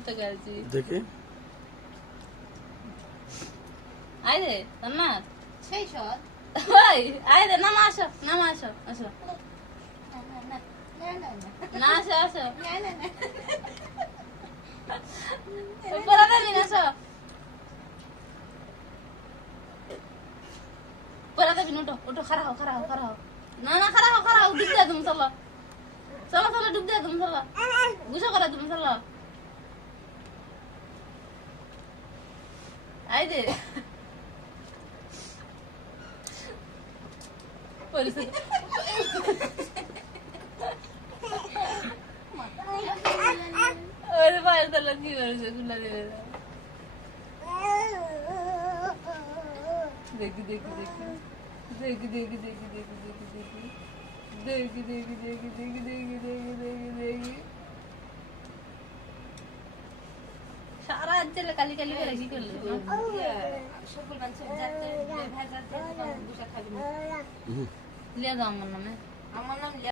তো গেছি দেখি আই রে জান্নাত সেই সব ওই আই রে নামা আসো আসো না আসো আসো পড়াতে নিন আসো পড়াতে বিন উঠো খাড়া হও না খাড়া হও ডুব দে তুমি চলো ডুব দে তুমি চলো গুছো করে তুমি চলো আই দে পরিস্থিতি ওরে বাইরে চলো কি করেছে খুলে দেবে দেখি সারা রাজ্যে কালি কালি করে কি করলে সকল মানুষ যাতে ভাই যাতে বুঝা খালি লিয়া দাও আমার নামে আমার নাম